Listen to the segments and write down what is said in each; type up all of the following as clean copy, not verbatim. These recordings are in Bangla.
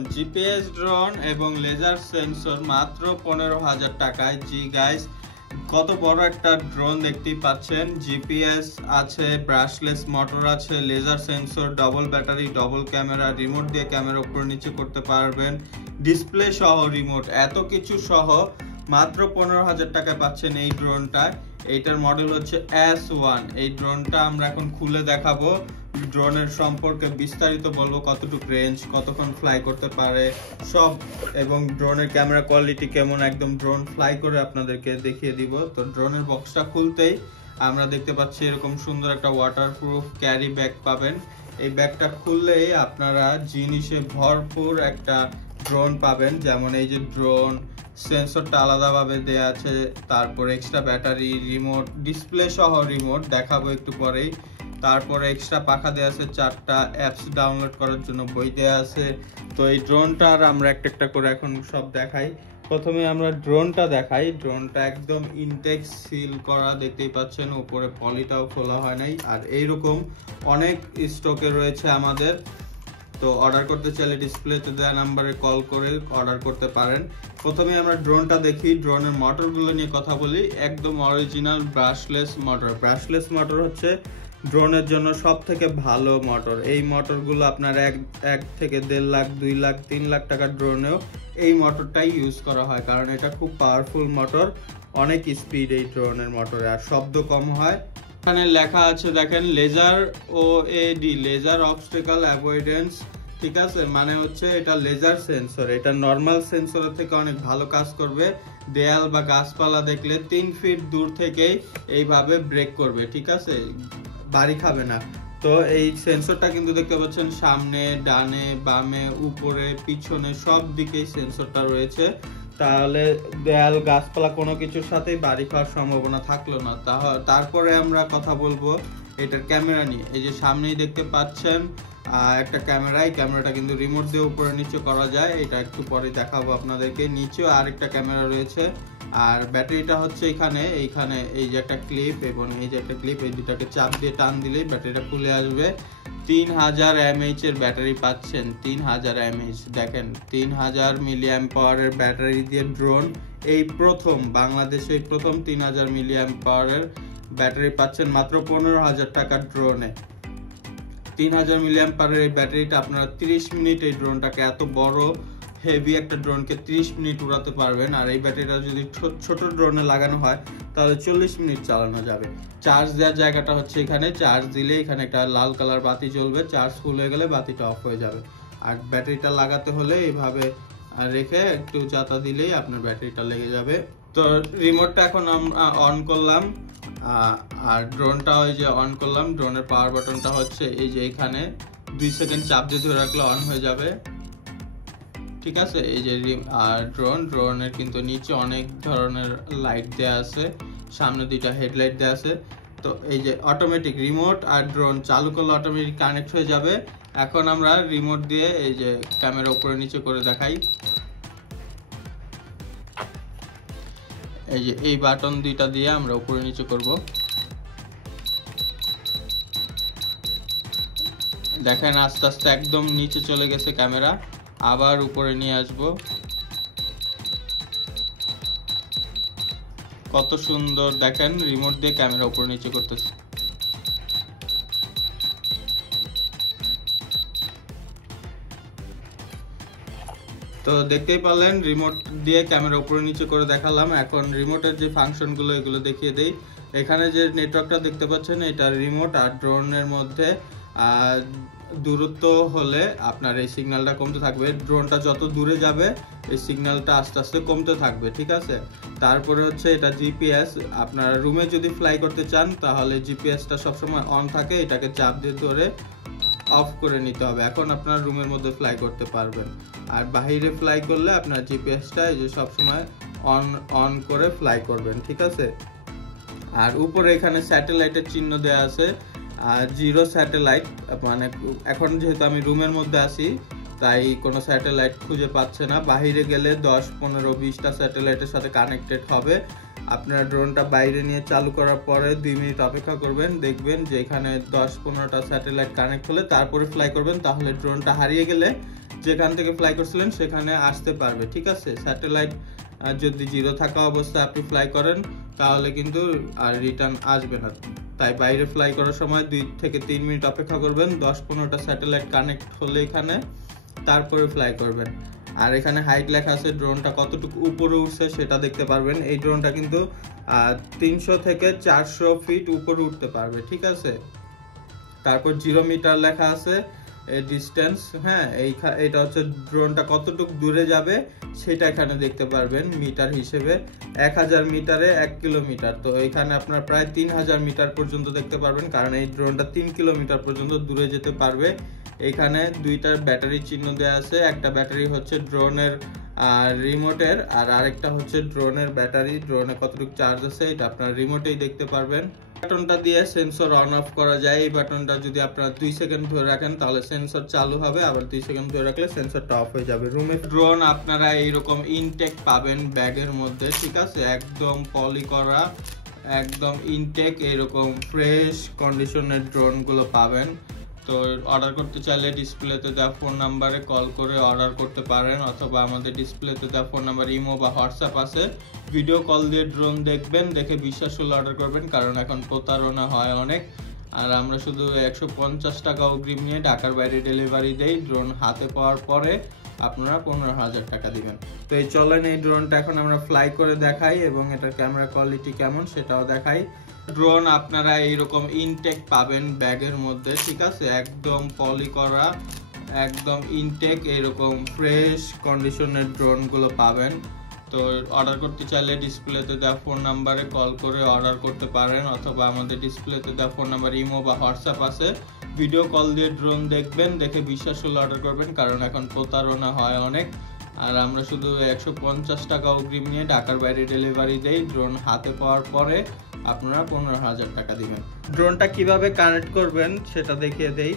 জিপিএস ড্রোন এবং লেজার সেন্সর মাত্র 15,000 টাকায়। জি গাইস, কত বড় একটা ড্রোন দেখতেই পাচ্ছেন। জিপিএস আছে, ব্রাশলেস মোটর আছে, laser sensor, double battery, double camera, remote দিয়ে ক্যামেরা উপর নিচে করতে পারবেন, ডিসপ্লে সহ রিমোট, এত কিছু সহ মাত্র 15,000 টাকায় পাচ্ছেন এই ড্রোনটা। এইটার মডেল হচ্ছে S1। এই ড্রোনটা আমরা এখন খুলে দেখাবো, ড্রোনের সম্পর্কে বিস্তারিত বলবো, কতটুকু রেঞ্জ, কতক্ষণ ফ্লাই করতে পারে সব, এবং ড্রোনের ক্যামেরা কোয়ালিটি কেমন, একদম ড্রোন ফ্লাই করে আপনাদেরকে দেখিয়ে দিব। তো ড্রোনের বক্সটা খুলতেই আমরা দেখতে পাচ্ছি এরকম সুন্দর একটা ওয়াটারপ্রুফ ক্যারি ব্যাগ পাবেন। এই ব্যাগটা খুললেই আপনারা জিনিসে ভরপুর একটা ড্রোন পাবেন, যেমন এই যে ড্রোন সেন্সরটা আলাদাভাবে দেয়া আছে, তারপর এক্সট্রা ব্যাটারি, রিমোট, ডিসপ্লে সহ রিমোট দেখাবো একটু পরেই। তারপরে এক্সট্রা পাখা দেওয়া আছে, 4টা অ্যাপস ডাউনলোড করার জন্য বই দেওয়া আছে। তো এই ড্রোনটার আমরা একটা একটা করে এখন সব দেখাই। প্রথমে আমরা ড্রোনটা দেখাই। ড্রোনটা একদম ইনটেক্স সিল করা, দেখতেই পাচ্ছেন, উপরে পলিটাও খোলা হয় নাই। আর এইরকম অনেক স্টকে রয়েছে আমাদের। তো অর্ডার করতে চাইলে ডিসপ্লেতে দেওয়া নাম্বারে কল করে অর্ডার করতে পারেন। প্রথমে আমরা ড্রোনটা দেখি, ড্রোনের মোটরগুলো নিয়ে কথা বলি। একদম original brushless motor. Brushless motor হচ্ছে ড্রোনের জন্য সব থেকে ভালো মোটর। এই মোটরগুলো আপনার এক থেকে 1.5 লাখ, 2 লাখ, 3 লাখ টাকার ড্রোনেও এই মোটরটাই ইউজ করা হয়, কারণ এটা খুব পাওয়ারফুল মোটর, অনেক স্পিড এই ড্রোনের মোটরে, আর শব্দ কম হয়। এখানে লেখা আছে দেখেন, laser OAD, laser obstacle avoidance. ঠিক আছে, মানে হচ্ছে এটা লেজার সেন্সর, এটা নর্মাল সেন্সরের থেকে অনেক ভালো কাজ করবে। দেয়াল বা গাছপালা দেখলে 3 ফিট দূর থেকেই এইভাবে ব্রেক করবে, ঠিক আছে, বাড়ি খাবে না। তো এই সেন্সরটা কিন্তু দেখতে পাচ্ছেন সামনে, ডানে, বামে, উপরে, পিছনে সব দিকেই সেন্সরটা রয়েছে। তাহলে দেয়াল, গাছপালা কোনো কিছুর সাথেই বাড়ি খাওয়ার সম্ভাবনা থাকলো না। তারপরে আমরা কথা বলবো এটার ক্যামেরা নিয়ে। এই যে সামনেই দেখতে পাচ্ছেন একটা ক্যামেরা। এই ক্যামেরাটা কিন্তু রিমোট দিয়ে উপরে নিচে করা যায়, এটা একটু পরে দেখাবো আপনাদেরকে। নিচেও আরেকটা ক্যামেরা রয়েছে। আর ব্যাটারিটা হচ্ছে এইখানে এই যে একটা ক্লিপ এবং এই যে একটা ক্লিপ, এই দুটাকে চাপ দিয়ে টান দিলেই ব্যাটারিটা খুলে আসবে। 3000 mAh এর ব্যাটারি পাচ্ছেন। 3000 mAh, দেখেন 3000 mAh এর ব্যাটারি দিয়ে ড্রোন এই প্রথম বাংলাদেশে, প্রথম 3000 mAh এর ব্যাটারি পাচ্ছেন মাত্র 15,000 টাকার ড্রোনে। 3000 mAh এর এই ব্যাটারিটা আপনারা 30 মিনিট এই ড্রোনটাকে, এত বড় হেভি একটা ড্রোনকে 30 মিনিট উড়াতে পারবেন। আর এই ব্যাটারিটা যদি ছোট ড্রোনে লাগানো হয় তাহলে 40 মিনিট চালানো যাবে। চার্জ দেওয়ার জায়গাটা হচ্ছে এখানে, চার্জ দিলে এখানে একটা লাল কালার বাতি জ্বলবে, চার্জ ফুল হয়ে গেলে বাতিটা অফ হয়ে যাবে। আর ব্যাটারিটা লাগাতে হলে এইভাবে রেখে একটু চাতা দিলেই আপনার ব্যাটারিটা লেগে যাবে। তো রিমোটটা এখন আমরা অন করলাম, আর ড্রোনটা ওই যে অন করলাম। ড্রোনের পাওয়ার বাটনটা হচ্ছে এই যে এখানে, 2 সেকেন্ড চাপ দিয়ে ধরে রাখলে অন হয়ে যাবে, ঠিক আছে। এই যে আর ড্রোনের কিন্তু নিচে অনেক ধরনের লাইট দেওয়া আছে, সামনে 2টা হেডলাইট দেওয়া আছে। তো এই যে অটোমেটিক রিমোট আর ড্রোন চালু করলে অটোমেটিক কানেক্ট হয়ে যাবে। এখন আমরা রিমোট দিয়ে এই যে ক্যামেরা উপরে নিচে করে দেখাই। এই যে এই বাটন 2টা দিয়ে আমরা উপরে নিচে করব, দেখেন আস্তে আস্তে একদম নিচে চলে গেছে ক্যামেরা। আবার উপরে নিয়ে আসব, কত সুন্দর দেখেন, রিমোট দিয়ে ক্যামেরা উপরে নিচে করতেছে। তো দেখতেই পারলেন, রিমোট দিয়ে ক্যামেরা উপরে নিচে করে দেখালাম। এখন রিমোটের যে ফাংশনগুলো এগুলো দেখিয়ে দেই। এখানে যে নেটওয়ার্কটা দেখতে পাচ্ছেন, এটা রিমোট আর ড্রোনের মধ্যে দূরত্ব হলে আপনার এই সিগন্যালটা কমতে থাকবে। ড্রোনটা যত দূরে যাবে এই সিগন্যালটা আস্তে আস্তে কমতে থাকবে, ঠিক আছে। তারপরে হচ্ছে এটা জিপিএস। আপনারা রুমে যদি ফ্লাই করতে চান তাহলে জিপিএসটা সবসময় অন থাকে, এটাকে চাপ দিয়ে ধরে অফ করে নিতে হবে। এখন আপনার রুমের মধ্যে ফ্লাই করতে পারবেন। আর বাইরে ফ্লাই করলে আপনার জিপিএসটা এই যে সবসময় অন করে ফ্লাই করবেন, ঠিক আছে। আর উপরে এখানে স্যাটেলাইটের চিহ্ন দেওয়া আছে, 0 স্যাটেলাইট, মানে এখন যেহেতু আমি রুমের মধ্যে আছি তাই কোনো স্যাটেলাইট খুঁজে পাচ্ছে না। বাইরে গেলে 10, 15, 20টা স্যাটেলাইটের সাথে কানেক্টেড হবে। আপনারা ড্রোনটা বাইরে নিয়ে চালু করার পরে 2 মিনিট অপেক্ষা করবেন, দেখবেন যে এখানে 10-15টা স্যাটেলাইট কানেক্ট হলে তারপরে ফ্লাই করবেন। তাহলে ড্রোনটা হারিয়ে গেলে যেখান থেকে ফ্লাই করছিলেন সেখানে আসতে পারবে, ঠিক আছে। স্যাটেলাইট যদি 0 থাকা অবস্থায় আপনি ফ্লাই করেন তাহলে কিন্তু আর রিটার্ন আসবে না। তাই বাইরে ফ্লাই করার সময় 2 থেকে 3 মিনিট অপেক্ষা করবেন, 10-15টা স্যাটেলাইট কানেক্ট হলে এখানে তারপরে ফ্লাই করবেন। আর এখানে হাইট লেখা আছে, ড্রোনটা কতটুকু উপরে উঠছে সেটা দেখতে পারবেন। এই ড্রোনটা কিন্তু 300 থেকে 400 ফিট উপরে উঠতে পারবে, ঠিক আছে। তারপর 0 মিটার লেখা আছে ডিস্টেন্স, হ্যাঁ এটা হচ্ছে ড্রোনটা কতটুকু দূরে যাবে সেটা এখানে দেখতে পারবেন মিটার হিসেবে। 1000 মিটারে 1 কিলোমিটার, তো এখানে আপনার প্রায় 3000 মিটার পর্যন্ত দেখতে পারবেন, কারণ এই ড্রোনটা 3 কিলোমিটার পর্যন্ত দূরে যেতে পারবে। এখানে 2টা ব্যাটারি চিহ্ন দেওয়া আছে, একটা ব্যাটারি হচ্ছে ড্রোনের রিমোটের, আর আরেকটা হচ্ছে ড্রোনের ব্যাটারি। ড্রোনে কতটুকু চার্জ আছে এটা আপনার রিমোটেই দেখতে পারবেন। বাটনটা দিয়ে সেন্সর অন অফ করা যায়। এই বাটনটা যদি আপনারা 2 সেকেন্ড ধরে রাখেন তাহলে সেন্সর চালু হবে, আবার 2 সেকেন্ড ধরে রাখলে সেন্সরটা অফ হয়ে যাবে। রুমে ড্রোন আপনারা এইরকম ইনটেক পাবেন ব্যাগের মধ্যে, ঠিক আছে, একদম পলি করা, একদম ইনটেক, এরকম ফ্রেশ কন্ডিশনের ড্রোনগুলো পাবেন। তো অর্ডার করতে চাইলে ডিসপ্লেতে দেওয়া ফোন নাম্বারে কল করে অর্ডার করতে পারেন, অথবা আমাদের ডিসপ্লেতে দেওয়া ফোন নাম্বার ইমো বা হোয়াটসঅ্যাপ আছে, ভিডিও কল দিয়ে ড্রোন দেখবেন, দেখে বিশ্বাস হলে অর্ডার করবেন, কারণ এখন প্রতারণা হয় অনেক। আর আমরা শুধু 150 টাকা অগ্রিম নিয়ে ঢাকার বাইরে ডেলিভারি দেই। ড্রোন হাতে পাওয়ার পরে আপনারা 15,000 টাকা দিবেন। তো এই চলেন এই ড্রোনটা এখন আমরা ফ্লাই করে দেখাই এবং এটার ক্যামেরা কোয়ালিটি কেমন সেটাও দেখাই। ড্রোন আপনারা এইরকম ইনটেক পাবেন ব্যাগের মধ্যে, ঠিক আছে, একদম পলি করা, একদম ইনটেক, এইরকম ফ্রেশ কন্ডিশনের ড্রোনগুলো পাবেন। তো অর্ডার করতে চাইলে ডিসপ্লেতে দেওয়া ফোন নাম্বারে কল করে অর্ডার করতে পারেন, অথবা আমাদের ডিসপ্লেতে দেওয়া ফোন নাম্বার ইমো বা হোয়াটসঅ্যাপ আছে, ভিডিও কল দিয়ে ড্রোন দেখবেন, দেখে বিশ্বাস হলে অর্ডার করবেন, কারণ এখন প্রতারণা হয় অনেক। আর আমরা শুধু 150 টাকা অগ্রিম নিয়ে ঢাকার বাইরে ডেলিভারি দেই। ড্রোন হাতে পাওয়ার পরে আপনারা 15,000 টাকা দিবেন। ড্রোনটা কিভাবে কানেক্ট করবেন সেটা দেখিয়ে দেই।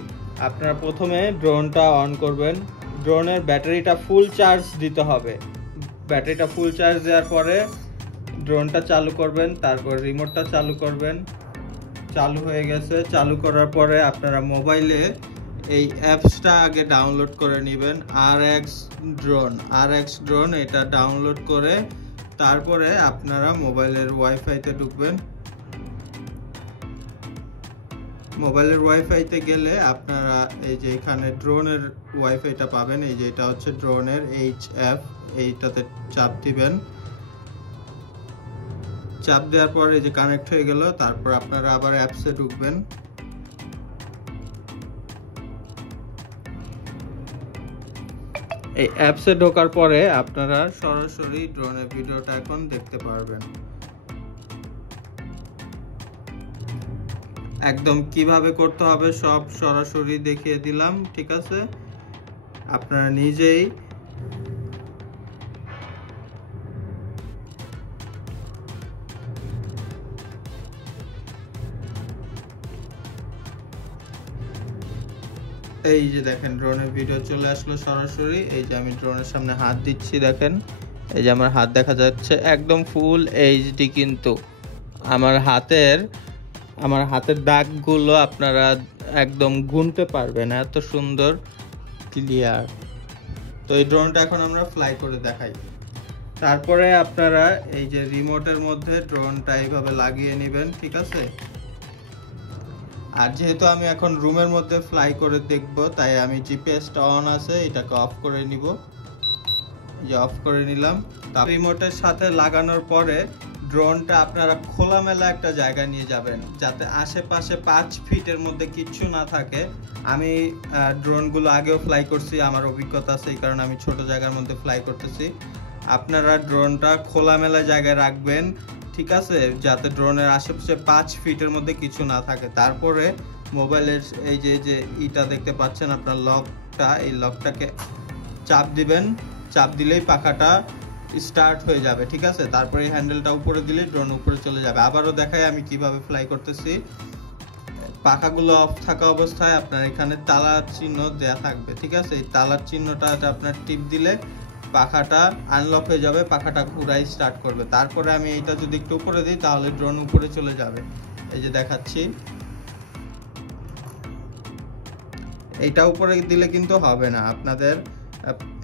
আপনারা প্রথমে ড্রোনটা অন করবেন, ড্রোনের ব্যাটারিটা ফুল চার্জ দিতে হবে। ব্যাটারিটা ফুল চার্জ দেওয়ার পরে ড্রোনটা চালু করবেন, তারপর রিমোটটা চালু করবেন। চালু হয়ে গেছে। চালু করার পরে আপনারা মোবাইলে এই অ্যাপসটা আগে ডাউনলোড করে নেবেন, RX ড্রোন। এটা ডাউনলোড করে তারপরে আপনারা মোবাইলের ওয়াইফাইতে ঢুকবেন। মোবাইলের ওয়াইফাইতে গেলে আপনারা এই যে এখানে ড্রোনের ওয়াইফাইটা পাবেন, এই যে এটা হচ্ছে ড্রোনের HF, এইটাতে চাপ দিবেন। চাপ দেওয়ার পরে এই যে কানেক্ট হয়ে গেল। তারপর আপনারা আবার অ্যাপসে ঢুকবেন। এই অ্যাপসে ঢোকার পরে আপনারা সরাসরি ড্রোনের ভিডিওটা এখন দেখতে পারবেন। একদম কিভাবে করতে হবে সব সরাসরি দেখিয়ে দিলাম, ঠিক আছে। আপনারা নিজেই এই যে দেখেন ড্রোনের ভিডিও চলে আসলো সরাসরি। এই যে আমি ড্রোনের সামনে হাত দিচ্ছি, দেখেন এই যে আমার হাত দেখা যাচ্ছে, একদম ফুল HD, কিন্তু আমার হাতের দাগগুলো আপনারা একদম গুনতে পারবেন, এত সুন্দর ক্লিয়ার। তো এই ড্রোনটা এখন আমরা ফ্লাই করে দেখাই। তারপরে আপনারা এই যে রিমোটের মধ্যে ড্রোনটা এইভাবে লাগিয়ে নেবেন, ঠিক আছে। আর যেহেতু আমি এখন রুমের মধ্যে ফ্লাই করে দেখব, তাই আমি জিপিএসটা অন আছে, এটাকে অফ করে নিব। যে অফ করে নিলাম। তারপর রিমোটের সাথে লাগানোর পরে ড্রোনটা আপনারা খোলামেলা একটা জায়গায় নিয়ে যাবেন, যাতে আশেপাশে 5 ফিটের মধ্যে কিচ্ছু না থাকে। আমি ড্রোনগুলো আগেও ফ্লাই করছি, আমার অভিজ্ঞতা আছে, এই কারণে আমি ছোট জায়গার মধ্যে ফ্লাই করতেছি। আপনারা ড্রোনটা খোলামেলা জায়গায় রাখবেন, ঠিক আছে, যাতে ড্রোনের আশেপাশে 5 ফিটের মধ্যে কিছু না থাকে। তারপরে মোবাইলের এই যে ইটা দেখতে পাচ্ছেন আপনার লকটা, এই লকটাকে চাপ দিবেন। চাপ দিলেই পাখাটা স্টার্ট হয়ে যাবে, ঠিক আছে। তারপরে এই হ্যান্ডেলটা উপরে দিলে ড্রোন উপরে চলে যাবে। আবারও দেখাই আমি কিভাবে ফ্লাই করতেছি। পাখাগুলো অফ থাকা অবস্থায় আপনার এখানে তালার চিহ্ন দেয়া থাকবে, ঠিক আছে। এই তালার চিহ্নটা আপনার টিপ দিলে পাখাটা আনলক হয়ে যাবে, পাখাটা ঘুরাই স্টার্ট করবে। তারপরে আমি এইটা যদি একটু উপরে দিই তাহলে ড্রোন উপরে চলে যাবে। এই যে দেখাচ্ছি, এইটা উপরে দিলে কিন্তু হবে না, আপনাদের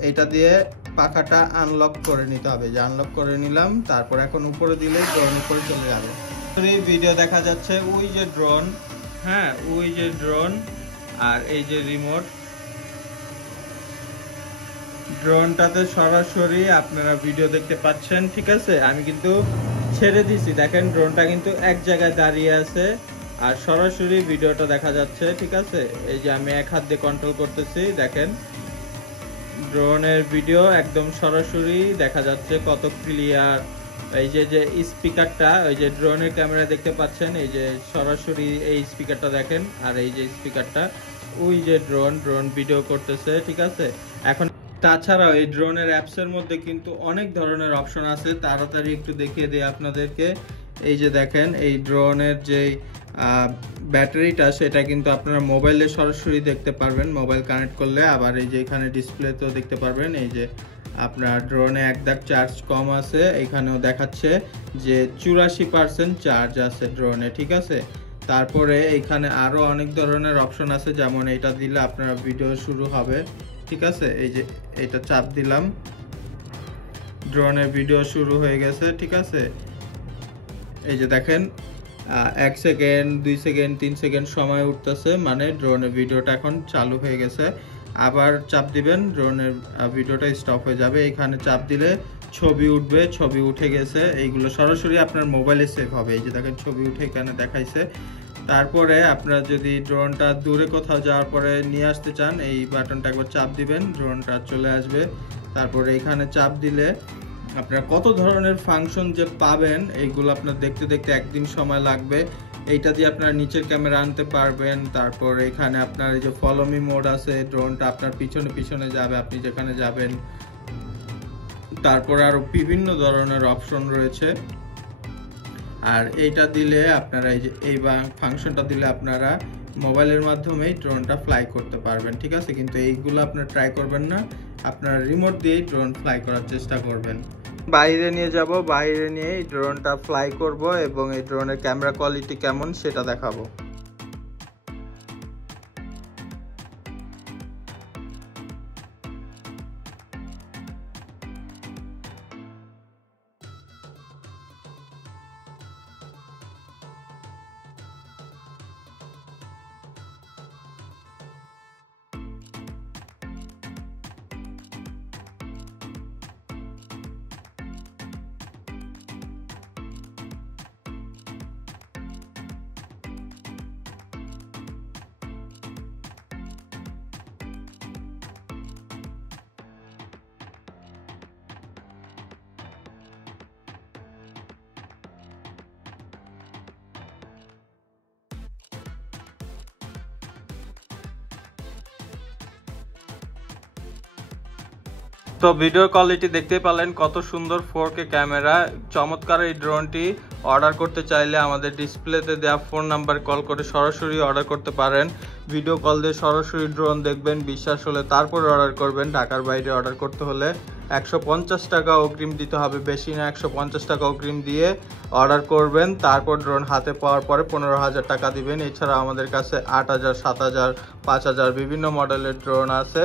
এটা দিয়ে পাখাটা আনলক করে নিতে হবে, যে আনলক করে নিলাম। তারপর এখন উপরে দিলে ড্রোন উপরে চলে যাবে। ভিডিও দেখা যাচ্ছে ওই যে ড্রোন, হ্যাঁ ওই যে ড্রোন, আর এই যে রিমোট। ড্রোনটাতে সরাসরি আপনারা ভিডিও দেখতে পাচ্ছেন, ঠিক আছে। আমি কিন্তু ছেড়ে দিছি, দেখেন ড্রোনটা কিন্তু এক জায়গায় দাঁড়িয়ে আছে আর সরাসরি ভিডিওটা দেখা যাচ্ছে, ঠিক আছে। এই যে আমি এক হাত দিয়ে কন্ট্রোল করতেছি, দেখেন ড্রোনের ভিডিও একদম সরাসরি দেখা যাচ্ছে, কত ক্লিয়ার। এই যে স্পিকারটা, ওই যে ড্রোনের ক্যামেরা দেখতে পাচ্ছেন, এই যে সরাসরি এই স্পিকারটা দেখেন, আর এই যে স্পিকারটা, ওই যে ড্রোন ভিডিও করতেছে, ঠিক আছে। এখন তাছাড়াও এই ড্রোনের অ্যাপসের মধ্যে কিন্তু অনেক ধরনের অপশন আছে, তাড়াতাড়ি একটু দেখিয়ে দিই আপনাদেরকে। এই যে দেখেন এই ড্রোনের যে ব্যাটারিটা, সেটা কিন্তু আপনারা মোবাইলে সরাসরি দেখতে পারবেন মোবাইল কানেক্ট করলে। আবার এই যে এখানে ডিসপ্লেতেও দেখতে পারবেন, এই যে আপনার ড্রোনে 1 দাগ চার্জ কম আছে, এখানেও দেখাচ্ছে যে 84% চার্জ আছে ড্রোনে, ঠিক আছে। তারপরে এখানে আরো অনেক ধরনের অপশন আছে, যেমন এটা দিলে আপনার ভিডিও শুরু হবে, ঠিক আছে। এই যে এটা চাপ দিলাম, ড্রোনের ভিডিও শুরু হয়ে গেছে, ঠিক আছে। এই যে দেখেন 1 সেকেন্ড 2 সেকেন্ড 3 সেকেন্ড সময় উঠতেছে, মানে ড্রোনের ভিডিওটা এখন চালু হয়ে গেছে। আবার চাপ দিবেন, ড্রোনের ভিডিওটা স্টপ হয়ে যাবে। এখানে চাপ দিলে ছবি উঠবে, ছবি উঠে গেছে। এইগুলো সরাসরি আপনার মোবাইলে সেভ হবে। এই যে দেখেন ছবি উঠে এখানে দেখাইছে। তারপরে আপনারা যদি ড্রোনটা দূরে কোথাও যাওয়ার পরে নিয়ে আসতে চান, এই বাটনটা একবার চাপ দিবেন, ড্রোনটা চলে আসবে। তারপরে এখানে চাপ দিলে আপনারা কত ধরনের ফাংশন যে পাবেন, এইগুলো আপনার দেখতে দেখতে একদিন সময় লাগবে। এইটা দিয়ে আপনারা নিচের ক্যামেরা আনতে পারবেন। তারপর এখানে আপনার এই যে ফলো মি মোড আছে, ড্রোনটা আপনার পিছনে পিছনে যাবে আপনি যেখানে যাবেন। তারপর আরো বিভিন্ন ধরনের অপশন রয়েছে। আর এইটা দিলে আপনারা এই ফাংশনটা দিলে আপনারা মোবাইলের মাধ্যমেই ড্রোনটা ফ্লাই করতে পারবেন, ঠিক আছে। কিন্তু এইগুলো আপনারা ট্রাই করবেন না, আপনারা রিমোট দিয়েই ড্রোন ফ্লাই করার চেষ্টা করবেন। বাইরে নিয়ে যাব, বাইরে নিয়ে এই ড্রোনটা ফ্লাই করব এবং এই ড্রোনের ক্যামেরা কোয়ালিটি কেমন সেটা দেখাবো। তো ভিডিও কোয়ালিটি দেখতে পেলেন, কত সুন্দর 4K ক্যামেরা, চমৎকার এই ড্রোনটি। অর্ডার করতে চাইলে আমাদের ডিসপ্লেতে দেওয়া ফোন নাম্বার কল করে সরাসরি অর্ডার করতে পারেন। ভিডিও কল দিয়ে সরাসরি ড্রোন দেখবেন, বিশ্বাস হলে তারপরে অর্ডার করবেন। ঢাকার বাইরে অর্ডার করতে হলে 150 টাকা অগ্রিম দিতে হবে, বেশি না, 150 টাকা অগ্রিম দিয়ে অর্ডার করবেন। তারপর ড্রোন হাতে পাওয়ার পরে 15,000 টাকা দিবেন। এছাড়া আমাদের কাছে 8,000, 7,000, 5,000 বিভিন্ন মডেলের ড্রোন আছে।